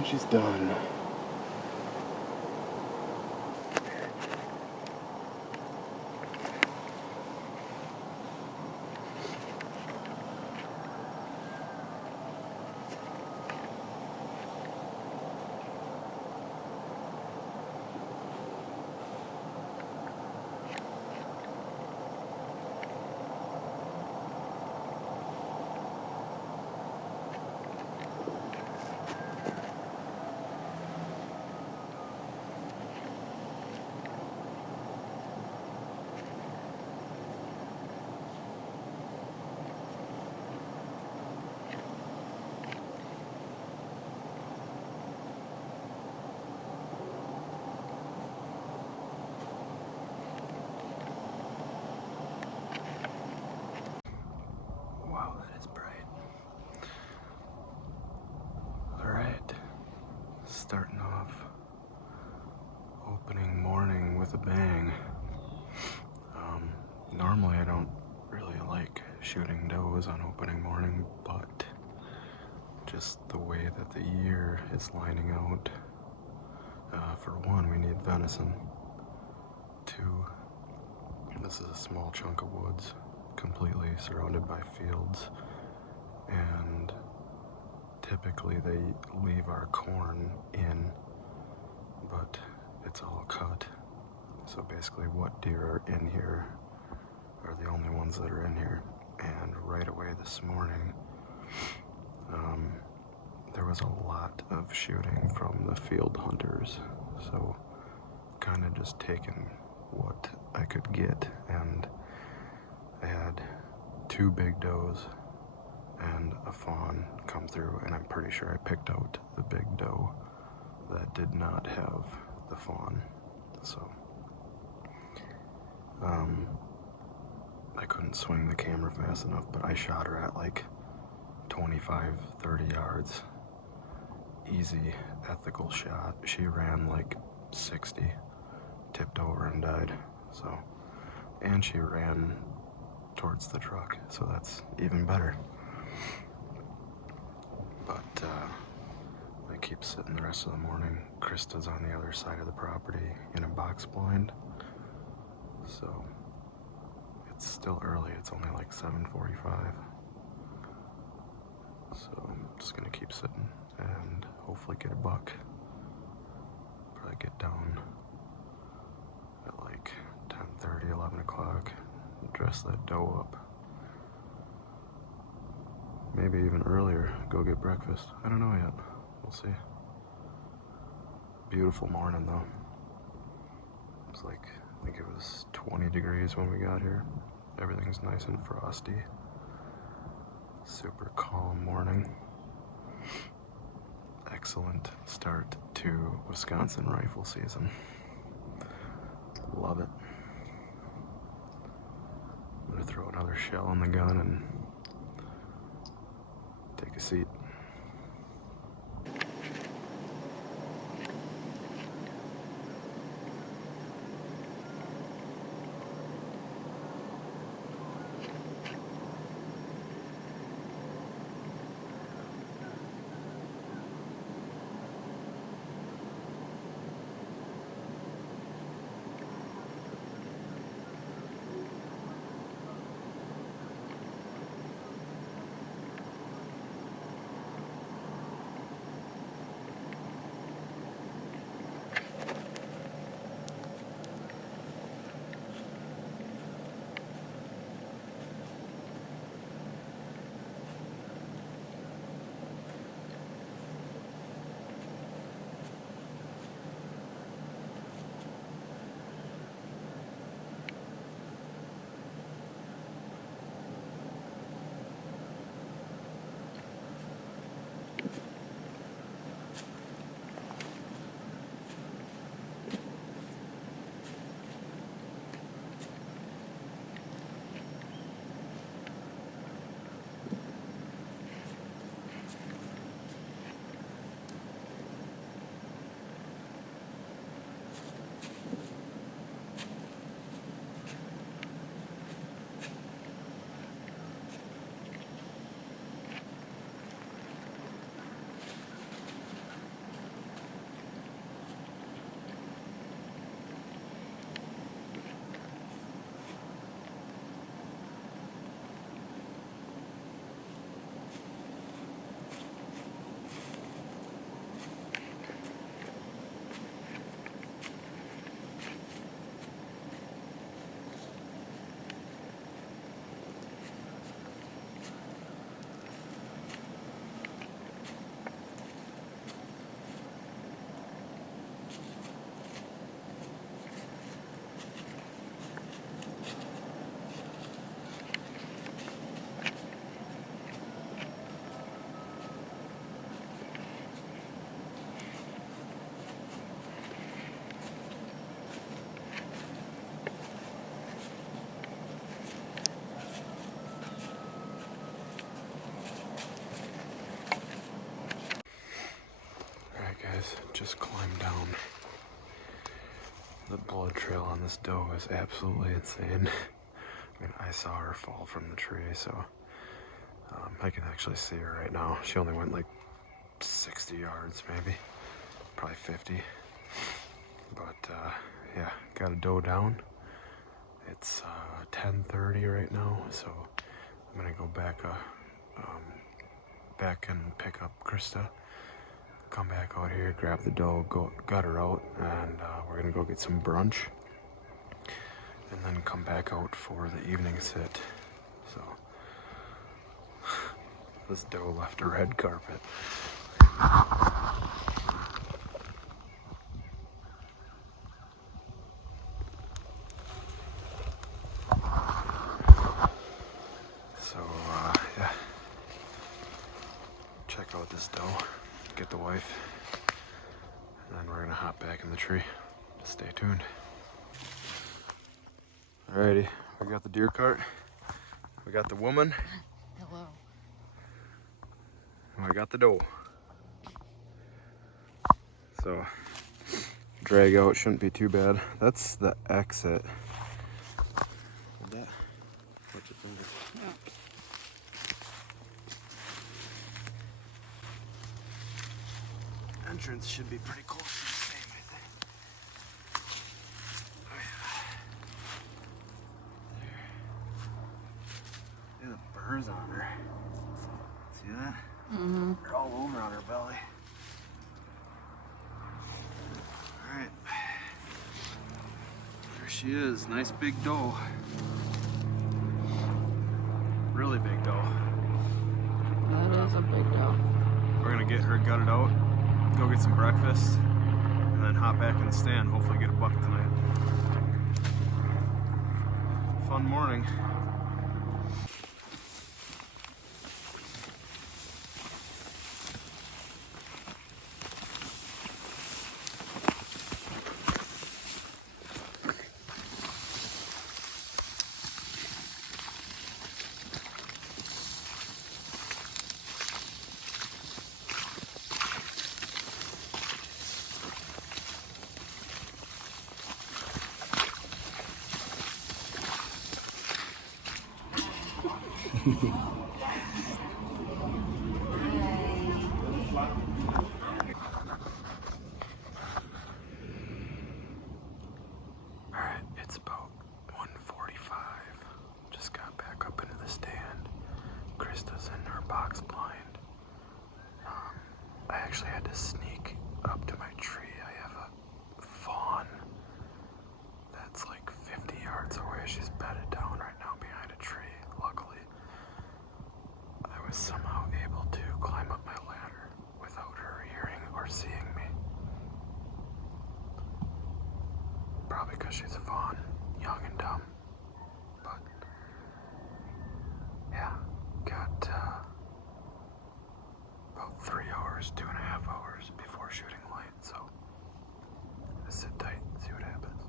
And she's done. Wow, that is bright. Alright, starting off opening morning with a bang. Normally I don't really like shooting does on opening morning, but just the way that the year is lining out, for one, we need venison. Two, this is a small chunk of woods, completely surrounded by fields, and typically they leave our corn in, but it's all cut. So basically what deer are in here are the only ones that are in here. And right away this morning, there was a lot of shooting from the field hunters. So kind of just taking what I could get, and I had 2 big does and a fawn come through, and I'm pretty sure I picked out the big doe that did not have the fawn. So I couldn't swing the camera fast enough, but I shot her at like 25-30 yards. Easy, ethical shot. She ran like 60, tipped over and died. So, and she ran towards the truck, so that's even better. But I keep sitting the rest of the morning. Krista's on the other side of the property in a box blind, so it's still early. It's only like 7:45. So I'm just gonna keep sitting and hopefully get a buck. Probably get down at like 10:30, 11 o'clock, dress that doe up. Maybe even earlier, go get breakfast. I don't know yet. We'll see. Beautiful morning though. It's like, I think it was 20 degrees when we got here. Everything's nice and frosty. Super calm morning. Excellent start to Wisconsin rifle season. Love it. I'm gonna throw another shell in the gun and take a seat. The blood trail on this doe is absolutely insane. I mean, I saw her fall from the tree, so I can actually see her right now. She only went like 60 yards, maybe, probably 50. But yeah, got a doe down. It's 10:30 right now, so I'm gonna go back and pick up Krista. Come back out here, grab the doe, gut her out, and we're gonna go get some brunch, and then come back out for the evening sit. So this doe left a red carpet. So yeah, check out this doe, get the wife, and then we're gonna hop back in the tree. Stay tuned. Alrighty, we got the deer cart, we got the woman. Hello. And we got the doe. So drag out shouldn't be too bad. That's the exit. Hold that. Watch your finger. Yeah. Entrance should be pretty close to the same, I think. Oh, yeah. There. See the burrs on her. See that? Mm-hmm. They're all over on her belly. Alright. There she is. Nice big doe. Really big doe. That is a big doe. We're gonna get her gutted out, go get some breakfast, and then hop back in the stand, hopefully get a buck tonight. Fun morning. Alright, it's about 1:45. Just got back up into the stand. Krista's in her box blind. I actually had to sneak up to my tree. I have a fawn that's like 50 yards away. She's bedded down right now behind a tree. Luckily, I was somehow able to climb up my ladder without her hearing or seeing me. Probably because she's a fawn, young and dumb. But yeah, got about 3 hours, 2.5 hours before shooting light, so just sit tight and see what happens.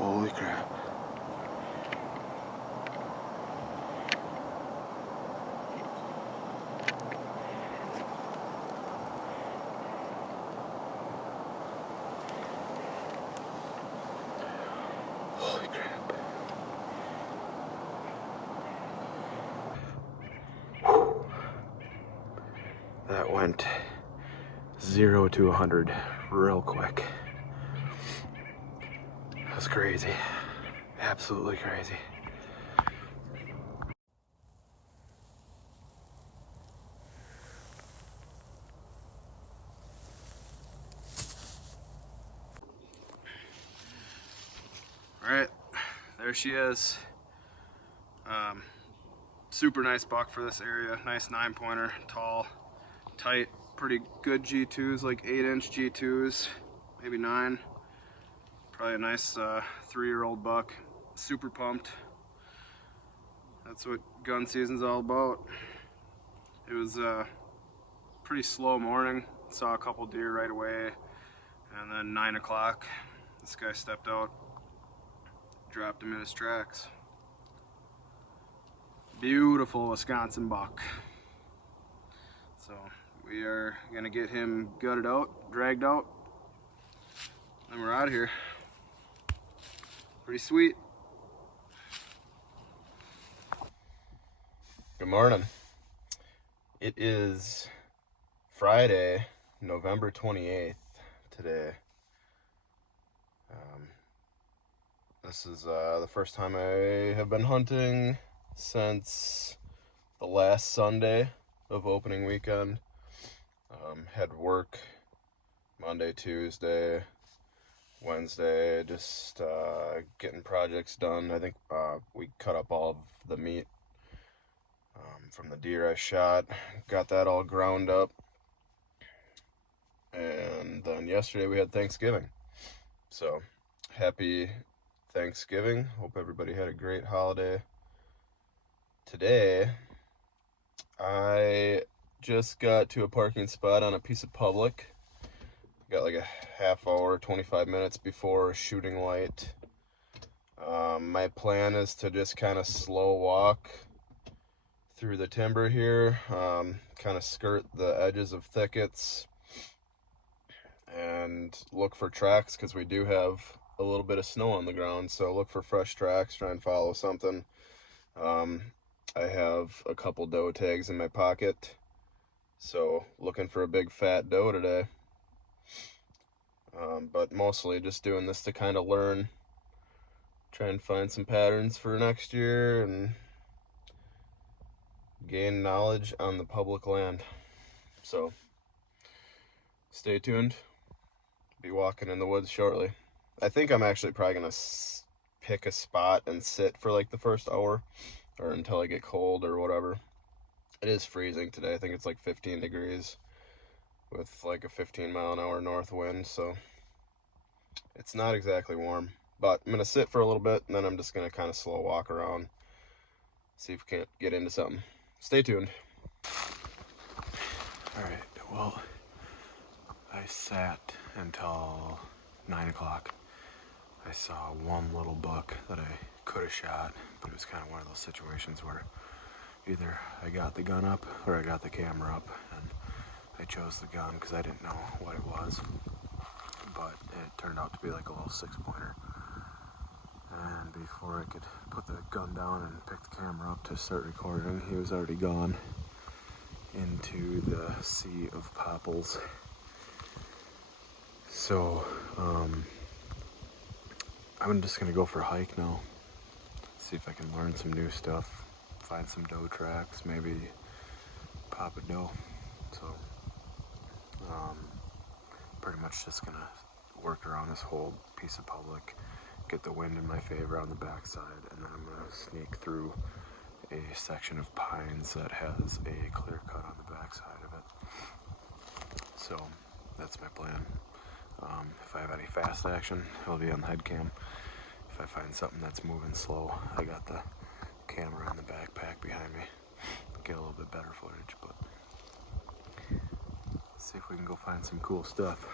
Holy crap. Holy crap. That went 0 to 100 real quick. That's crazy. Absolutely crazy. All right, there she is. Super nice buck for this area. Nice 9-pointer, tall, tight, pretty good G2s, like 8-inch G2s, maybe 9. Probably a nice 3-year-old buck. Super pumped. That's what gun season's all about. It was a pretty slow morning. Saw a couple deer right away, and then 9 o'clock, this guy stepped out, dropped him in his tracks. Beautiful Wisconsin buck. So we are gonna get him gutted out, dragged out, and we're out of here. Pretty sweet. Good morning. It is Friday, November 28th today. This is the first time I have been hunting since the last Sunday of opening weekend. Had work Monday, Tuesday, Wednesday, just getting projects done. I think we cut up all of the meat from the deer I shot, got that all ground up, and then yesterday we had Thanksgiving. So happy Thanksgiving. Hope everybody had a great holiday. Today I just got to a parking spot on a piece of public. Got like a half hour, 25 minutes before shooting light. My plan is to just kind of slow walk through the timber here, kind of skirt the edges of thickets and look for tracks, because we do have a little bit of snow on the ground, so look for fresh tracks, try and follow something. I have a couple doe tags in my pocket, so looking for a big fat doe today. But mostly just doing this to kind of learn, try and find some patterns for next year and gain knowledge on the public land. So stay tuned. Be walking in the woods shortly. I think I'm actually probably gonna pick a spot and sit for like the first hour, or until I get cold or whatever. It is freezing today. I think it's like 15 degrees with like a 15-mile-an-hour north wind, so it's not exactly warm. But I'm gonna sit for a little bit, and then I'm just gonna kind of slow walk around, see if we can't get into something. Stay tuned. All right, well, I sat until 9 o'clock. I saw one little buck that I could have shot, but it was kind of one of those situations where either I got the gun up or I got the camera up, and I chose the gun because I didn't know what it was, but it turned out to be like a little 6-pointer. And before I could put the gun down and pick the camera up to start recording, he was already gone into the sea of popples. So I'm just gonna go for a hike now, see if I can learn some new stuff, find some doe tracks, maybe pop a doe. So pretty much just gonna work around this whole piece of public, get the wind in my favor on the backside, and then I'm gonna sneak through a section of pines that has a clear cut on the backside of it. So that's my plan. If I have any fast action, it'll be on the head cam. If I find something that's moving slow, I got the camera in the backpack behind me. Get a little bit better footage, but see if we can go find some cool stuff.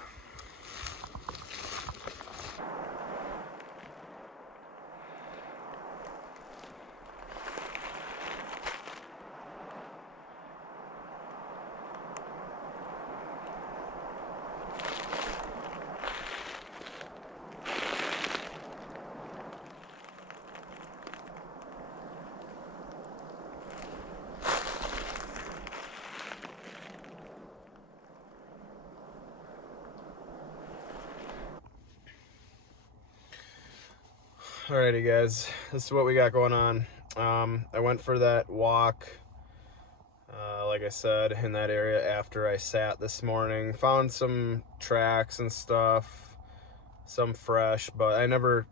Alrighty guys, this is what we got going on. I went for that walk, like I said, in that area after I sat this morning. Found some tracks and stuff, some fresh, but I never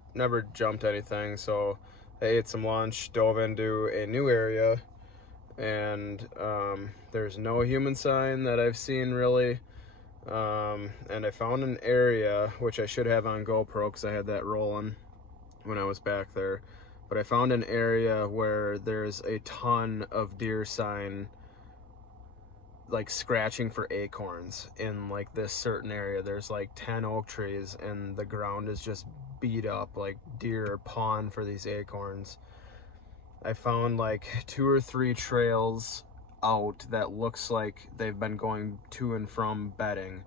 jumped anything. So I ate some lunch, dove into a new area, and there's no human sign that I've seen really. And I found an area, which I should have on GoPro because I had that rolling when I was back there, but I found an area where there's a ton of deer sign, like scratching for acorns in like this certain area. There's like 10 oak trees and the ground is just beat up, like deer are pawing for these acorns. I found like 2 or 3 trails out that looks like they've been going to and from bedding.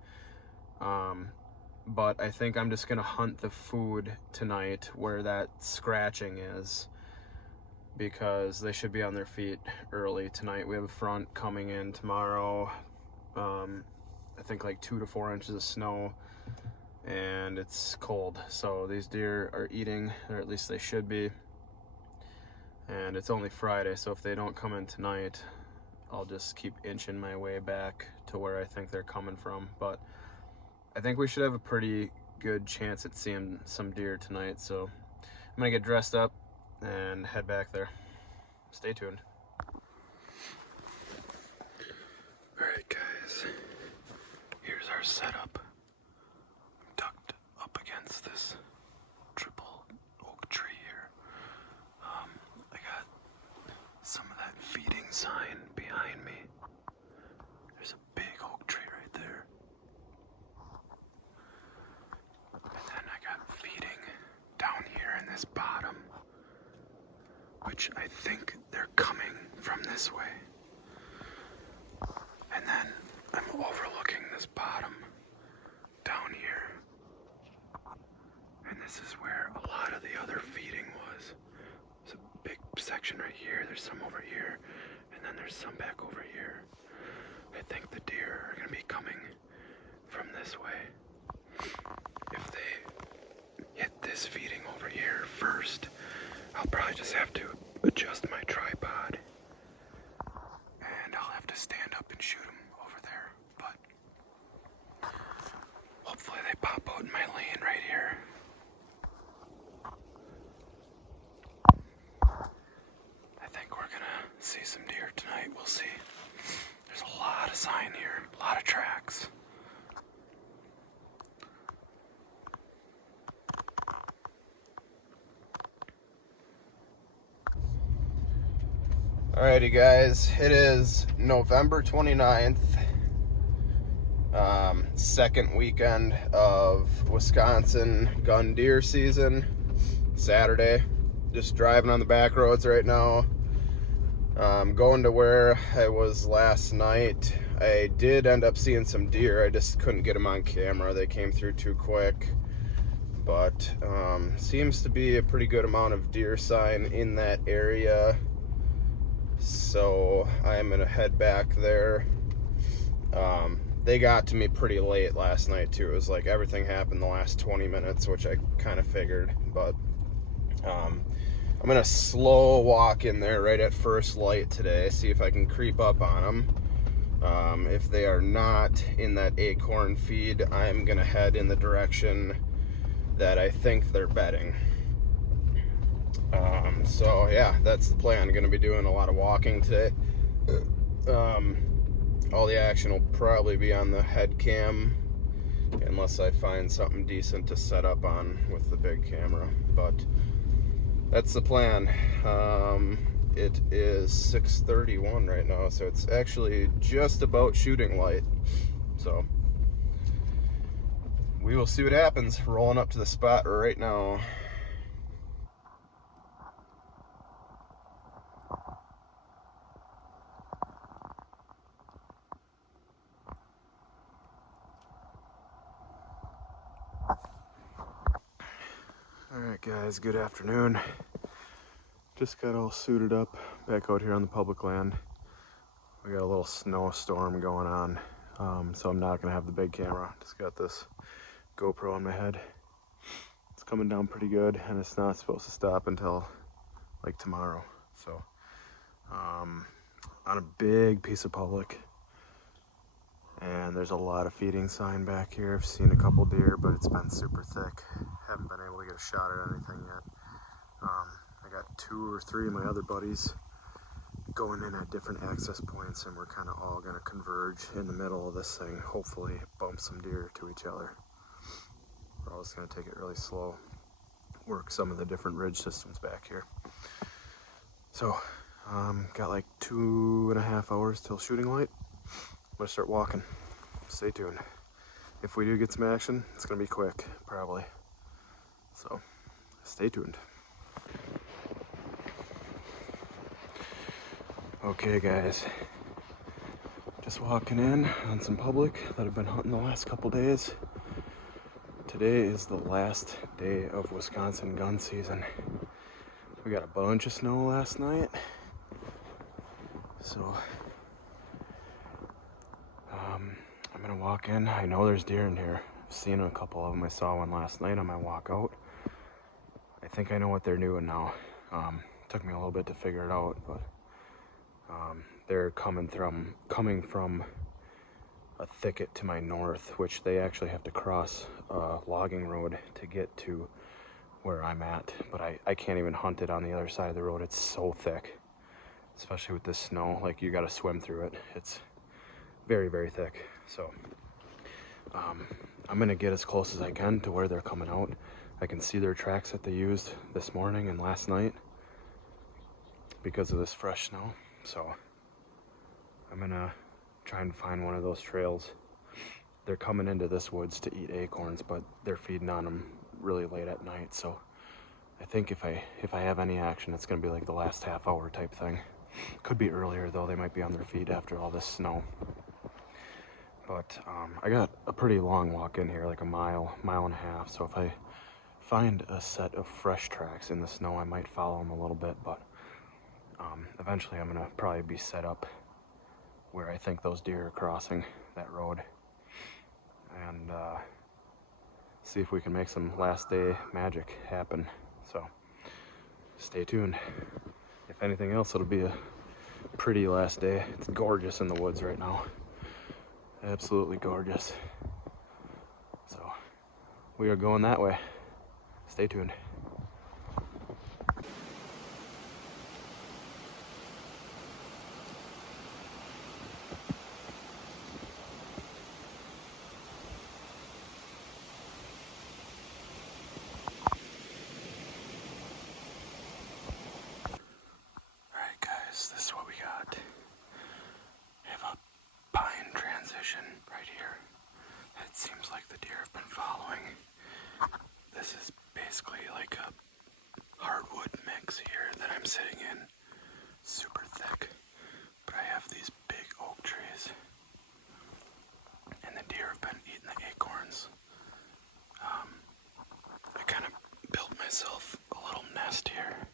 But I think I'm just gonna hunt the food tonight where that scratching is, because they should be on their feet early tonight. We have a front coming in tomorrow. I think like 2 to 4 inches of snow, and it's cold. So these deer are eating, or at least they should be. And it's only Friday, so if they don't come in tonight, I'll just keep inching my way back to where I think they're coming from. But I think we should have a pretty good chance at seeing some deer tonight. So I'm gonna get dressed up and head back there. Stay tuned. Alright guys, here's our setup. I'm tucked up against this triple oak tree here. I got some of that feeding sign behind me. There's a big oak tree right there. And then I got feeding down here in this bottom, which I think they're coming from this way. And then I'm overlooking this bottom down here. And this is where a lot of the other feeding was. There's a big section right here, there's some over here, and then there's some back over here. I think the deer are gonna be coming from this way. If they hit this feeding over here first, I'll probably just have to adjust my tripod. And I'll have to stand up and shoot them over there. But hopefully they pop out in my lane right here. I think we're gonna see some deer tonight. We'll see. There's a lot of sign here, a lot of tracks. Alrighty guys, it is November 29th, second weekend of Wisconsin gun deer season, Saturday. Just driving on the back roads right now. Going to where I was last night. I did end up seeing some deer, I just couldn't get them on camera. They came through too quick. But seems to be a pretty good amount of deer sign in that area. So I'm gonna head back there. They got to me pretty late last night too. It was like everything happened the last 20 minutes, which I kind of figured. But I'm gonna slow walk in there right at first light today, see if I can creep up on them. If they are not in that acorn feed, I'm gonna head in the direction that I think they're bedding. So yeah, that's the plan. I'm gonna be doing a lot of walking today. All the action will probably be on the head cam, unless I find something decent to set up on with the big camera. But that's the plan. It is 6:31 right now, so it's actually just about shooting light. So we will see what happens. Rolling up to the spot right now. Alright guys, good afternoon. Just got all suited up back out here on the public land. We got a little snowstorm going on, so I'm not gonna have the big camera. Just got this GoPro on my head. It's coming down pretty good, and it's not supposed to stop until like tomorrow. So on a big piece of public, and there's a lot of feeding sign back here. I've seen a couple deer, but it's been super thick. Haven't been able to get a shot at anything yet. I got 2 or 3 of my other buddies going in at different access points, and we're kind of all going to converge in the middle of this thing, hopefully bump some deer to each other. We're all just going to take it really slow, work some of the different ridge systems back here. So got like 2.5 hours till shooting light. I'm gonna start walking. Stay tuned. If we do get some action, it's gonna be quick, probably. So stay tuned. Okay guys, just walking in on some public that I've been hunting the last couple days. Today is the last day of Wisconsin gun season. We got a bunch of snow last night, so I'm gonna walk in. I know there's deer in here. I've seen a couple of them. I saw one last night on my walk out. I think I know what they're doing now. Took me a little bit to figure it out, but they're coming from a thicket to my north, which they actually have to cross a logging road to get to where I'm at. But I can't even hunt it on the other side of the road. It's so thick, especially with this snow. Like, you gotta swim through it. It's very, very thick. So I'm gonna get as close as I can to where they're coming out. I can see their tracks that they used this morning and last night because of this fresh snow. So I'm gonna try and find one of those trails. They're coming into this woods to eat acorns, but they're feeding on them really late at night. So I think if I have any action, it's gonna be like the last half hour type thing. Could be earlier though. They might be on their feet after all this snow. But I got a pretty long walk in here, like a mile and a half. So if I find a set of fresh tracks in the snow, I might follow them a little bit. But eventually I'm gonna probably be set up where I think those deer are crossing that road, and see if we can make some last day magic happen. So stay tuned. If anything else, it'll be a pretty last day. It's gorgeous in the woods right now. Absolutely gorgeous. So we are going that way. Stay tuned. Alright guys, this is what we got. We have a pine transition right here. It seems like the deer have been following. This is basically like a hardwood mix here that I'm sitting in. Super thick. But I have these big oak trees, and the deer have been eating the acorns. I kind of built myself a little nest here,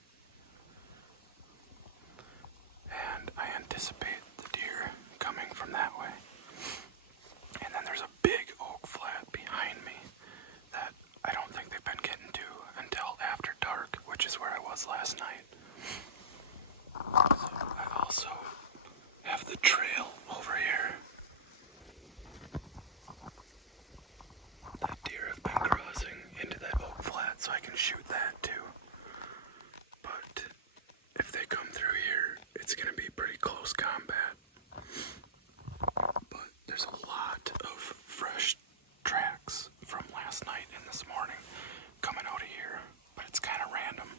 and I anticipate the deer coming from that way. And then there's a big oak flat behind me that I don't think they've been getting to until after dark, which is where I was last night. So I also have the trail over here that deer have been crossing into that oak flat, so I can shoot that too. But if they come through here, it's gonna be pretty close combat. But there's a lot of fresh tracks from last night and this morning coming out of here, but it's kind of random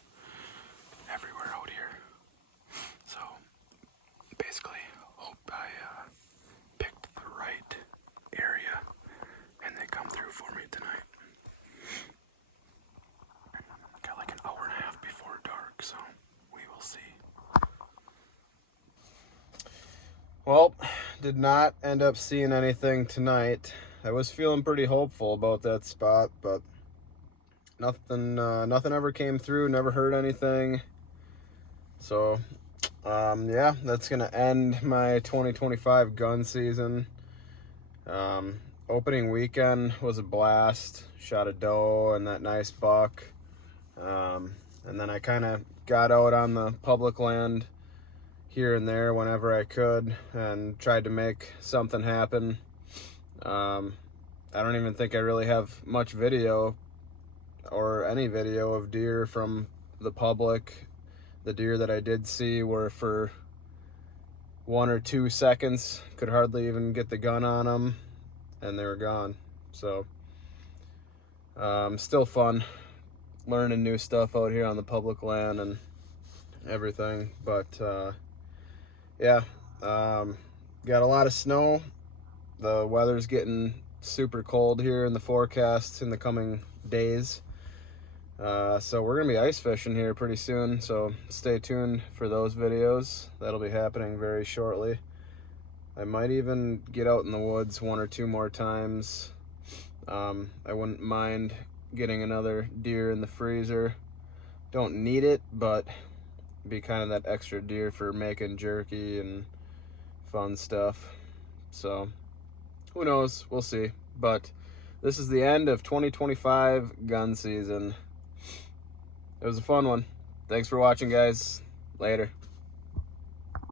everywhere out here. So basically, hope I picked the right area and they come through for me tonight. Got like an hour and a half before dark, so we will see. Well, did not end up seeing anything tonight. I was feeling pretty hopeful about that spot, but nothing ever came through. Never heard anything. So yeah, that's gonna end my 2025 gun season. opening weekend was a blast. Shot a doe and that nice buck. And then I kind of got out on the public land here and there whenever I could and tried to make something happen. I don't even think I really have much video or any video of deer from the public. The deer that I did see were for 1 or 2 seconds, could hardly even get the gun on them, and they were gone. So still fun learning new stuff out here on the public land and everything. But yeah, got a lot of snow. The weather's getting super cold here in the forecast in the coming days. So we're gonna be ice fishing here pretty soon, so stay tuned for those videos. That'll be happening very shortly. I might even get out in the woods 1 or 2 more times. I wouldn't mind getting another deer in the freezer. Don't need it, but be kind of that extra deer for making jerky and fun stuff. So who knows, we'll see. But this is the end of 2025 gun season. It was a fun one. Thanks for watching, guys. Later.